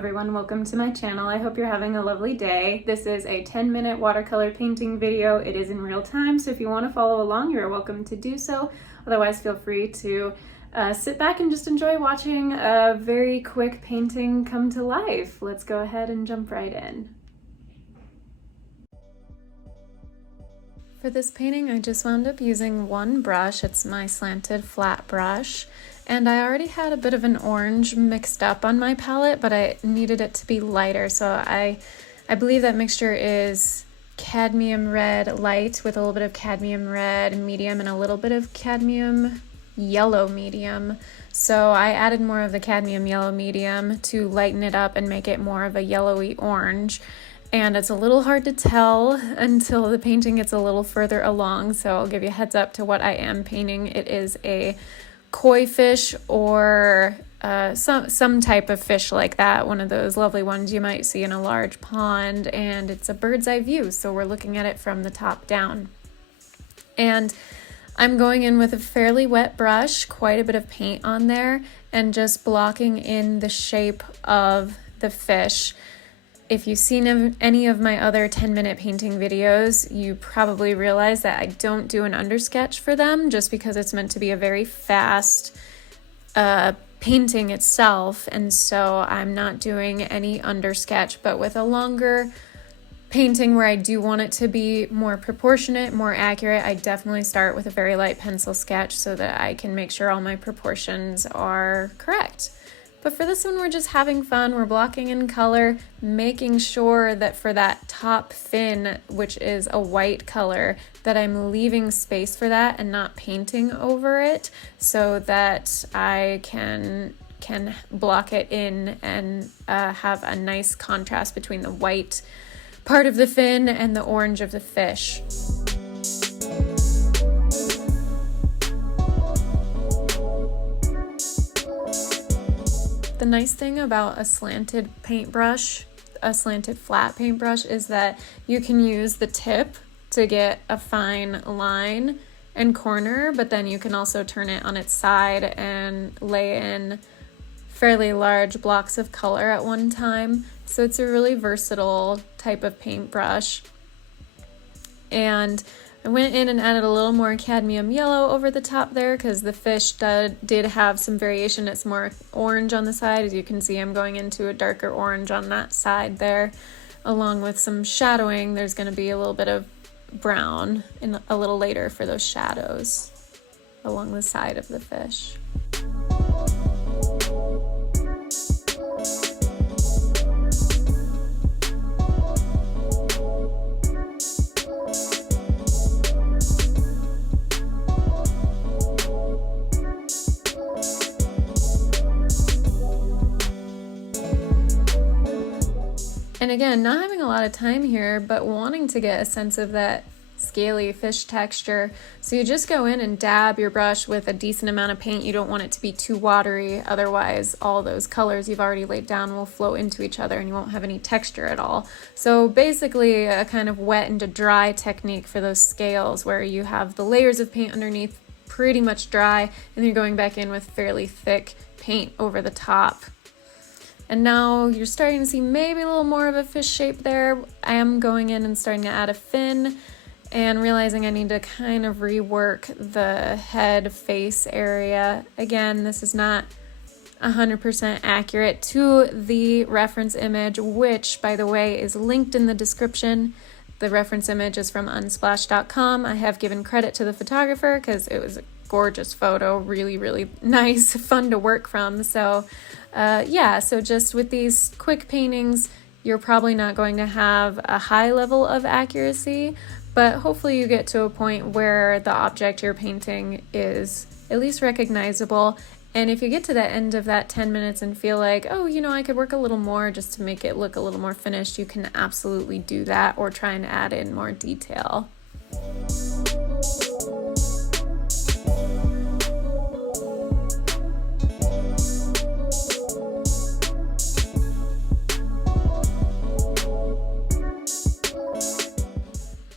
everyone, welcome to my channel. I hope you're having a lovely day. This is a 10-minute watercolor painting video. It is in real time, so if you want to follow along, you're welcome to do so. Otherwise, feel free to sit back and just enjoy watching a very quick painting come to life. Let's go ahead and jump right in. For this painting, I just wound up using one brush. It's my Slanted flat brush. And I already had a bit of an orange mixed up on my palette, but I needed it to be lighter. So I believe that mixture is cadmium red light with a little bit of cadmium red medium and a little bit of cadmium yellow medium. So I added more of the cadmium yellow medium to lighten it up and make it more of a yellowy orange. And it's a little hard to tell until the painting gets a little further along. So I'll give you a heads up to what I am painting. It is a koi fish or some type of fish like that, one of those lovely ones you might see in a large pond, and it's a bird's eye view, so we're looking at it from the top down. And I'm going in with a fairly wet brush, quite a bit of paint on there, and just blocking in the shape of the fish. If you've seen any of my other 10-minute painting videos, you probably realize that I don't do an undersketch for them just because it's meant to be a very fast painting itself, and so I'm not doing any undersketch. But with a longer painting where I do want it to be more proportionate, more accurate, I definitely start with a very light pencil sketch so that I can make sure all my proportions are correct. But for this one, we're just having fun. We're blocking in color, making sure that for that top fin, which is a white color, that I'm leaving space for that and not painting over it so that I can block it in and have a nice contrast between the white part of the fin and the orange of the fish. The nice thing about a slanted paintbrush, a slanted flat paintbrush, is that you can use the tip to get a fine line and corner, but then you can also turn it on its side and lay in fairly large blocks of color at one time. So it's a really versatile type of paintbrush. And I went in and added a little more cadmium yellow over the top there because the fish did have some variation. It's more orange on the side. As you can see, I'm going into a darker orange on that side there. Along with some shadowing, there's going to be a little bit of brown a little later for those shadows along the side of the fish. And again, not having a lot of time here, but wanting to get a sense of that scaly fish texture. So you just go in and dab your brush with a decent amount of paint. You don't want it to be too watery, otherwise all those colors you've already laid down will flow into each other and you won't have any texture at all. So basically a kind of wet and to dry technique for those scales where you have the layers of paint underneath pretty much dry and you're going back in with fairly thick paint over the top. And now you're starting to see maybe a little more of a fish shape there. I am going in and starting to add a fin and realizing I need to kind of rework the head face area. Again, this is not 100% accurate to the reference image, which, by the way, is linked in the description. The reference image is from unsplash.com. I have given credit to the photographer because it was a gorgeous photo, really, really nice, fun to work from. So so just with these quick paintings, you're probably not going to have a high level of accuracy, but hopefully you get to a point where the object you're painting is at least recognizable. And if you get to the end of that 10 minutes and feel like, oh, I could work a little more just to make it look a little more finished, you can absolutely do that or try and add in more detail.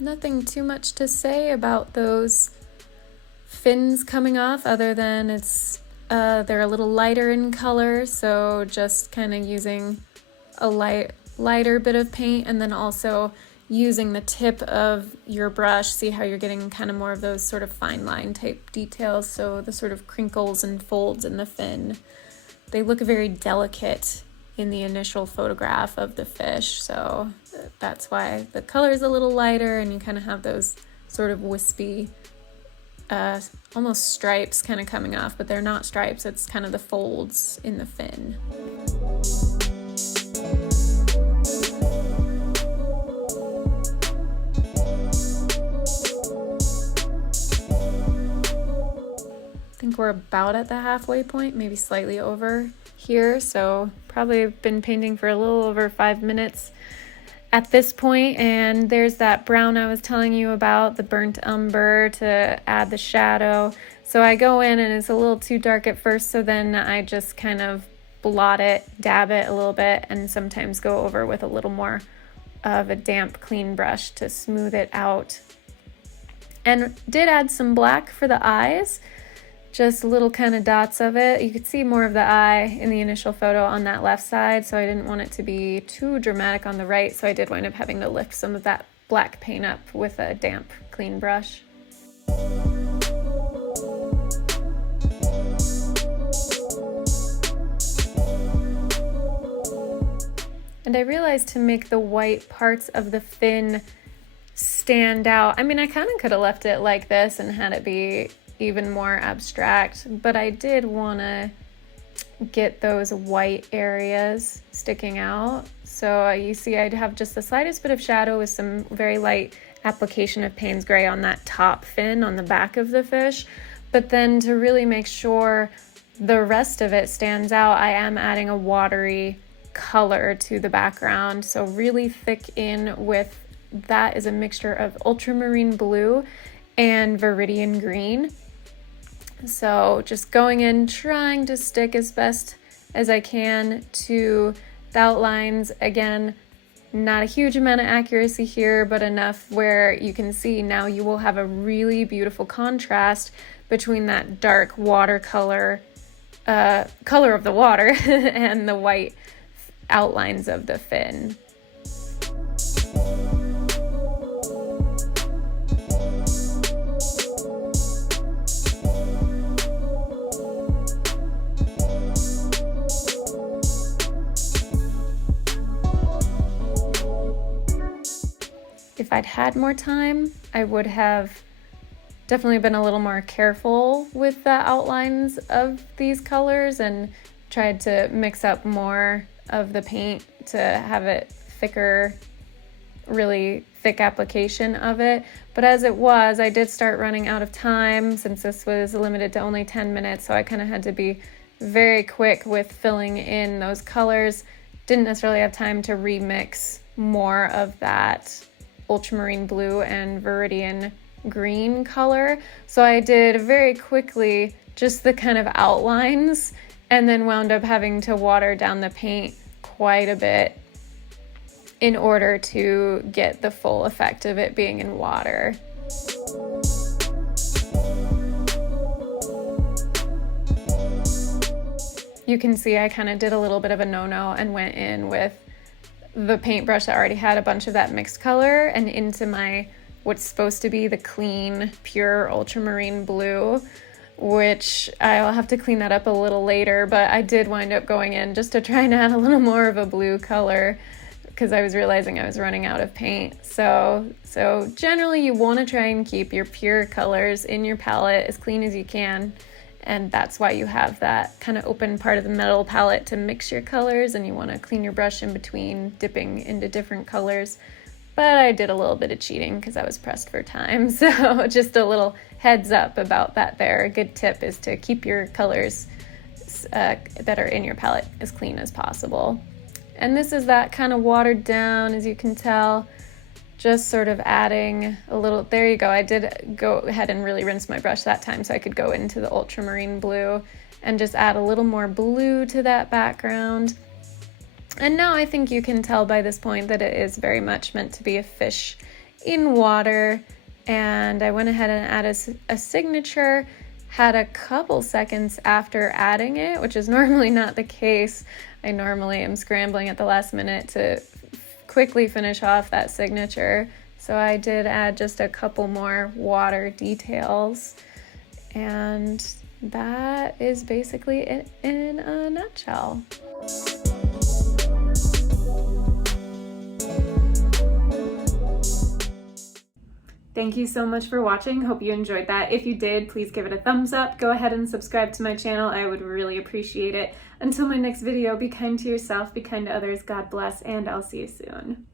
Nothing too much to say about those fins coming off other than they're a little lighter in color, so just kind of using a lighter bit of paint, and then also using the tip of your brush, see how you're getting kind of more of those sort of fine line type details. So the sort of crinkles and folds in the fin, they look very delicate in the initial photograph of the fish. So that's why the color is a little lighter and you kind of have those sort of wispy, almost stripes kind of coming off, but they're not stripes, it's kind of the folds in the fin. I think we're about at the halfway point, maybe slightly over here. So probably been painting for a little over 5 minutes at this point. And there's that brown I was telling you about, the burnt umber to add the shadow. So I go in and it's a little too dark at first, so then I just kind of blot it, dab it a little bit, and sometimes go over with a little more of a damp, clean brush to smooth it out. And did add some black for the eyes, just little kind of dots of it. You could see more of the eye in the initial photo on that left side, so I didn't want it to be too dramatic on the right, so I did wind up having to lift some of that black paint up with a damp, clean brush. And I realized to make the white parts of the fin stand out, I mean, I kind of could have left it like this and had it be even more abstract, but I did want to get those white areas sticking out. So you see I'd have just the slightest bit of shadow with some very light application of Payne's gray on that top fin on the back of the fish. But then to really make sure the rest of it stands out, I am adding a watery color to the background. So really thick in with, that is a mixture of ultramarine blue and viridian green. So just going in, trying to stick as best as I can to the outlines. Again, not a huge amount of accuracy here, but enough where you can see now you will have a really beautiful contrast between that dark watercolor color of the water and the white outlines of the fin. If I'd had more time, I would have definitely been a little more careful with the outlines of these colors and tried to mix up more of the paint to have it thicker, really thick application of it. But as it was, I did start running out of time since this was limited to only 10 minutes, so I kind of had to be very quick with filling in those colors. Didn't necessarily have time to remix more of that ultramarine blue and viridian green color. So I did very quickly just the kind of outlines and then wound up having to water down the paint quite a bit in order to get the full effect of it being in water. You can see I kind of did a little bit of a no-no and went in with the paintbrush that already had a bunch of that mixed color and into my what's supposed to be the clean, pure ultramarine blue, which I'll have to clean that up a little later, but I did wind up going in just to try and add a little more of a blue color because I was realizing I was running out of paint. So generally you want to try and keep your pure colors in your palette as clean as you can. And that's why you have that kind of open part of the metal palette to mix your colors, and you want to clean your brush in between dipping into different colors. But I did a little bit of cheating because I was pressed for time. So just a little heads up about that there. A good tip is to keep your colors that are in your palette as clean as possible. And this is that kind of watered down, as you can tell. Just sort of adding a little, there you go. I did go ahead and really rinse my brush that time so I could go into the ultramarine blue and just add a little more blue to that background. And now I think you can tell by this point that it is very much meant to be a fish in water. And I went ahead and added a signature. had a couple seconds after adding it, which is normally not the case. I normally am scrambling at the last minute to quickly finish off that signature. So I did add just a couple more water details, and that is basically it in a nutshell. Thank you so much for watching. Hope you enjoyed that. If you did, please give it a thumbs up. Go ahead and subscribe to my channel. I would really appreciate it. Until my next video, be kind to yourself, be kind to others. God bless, and I'll see you soon.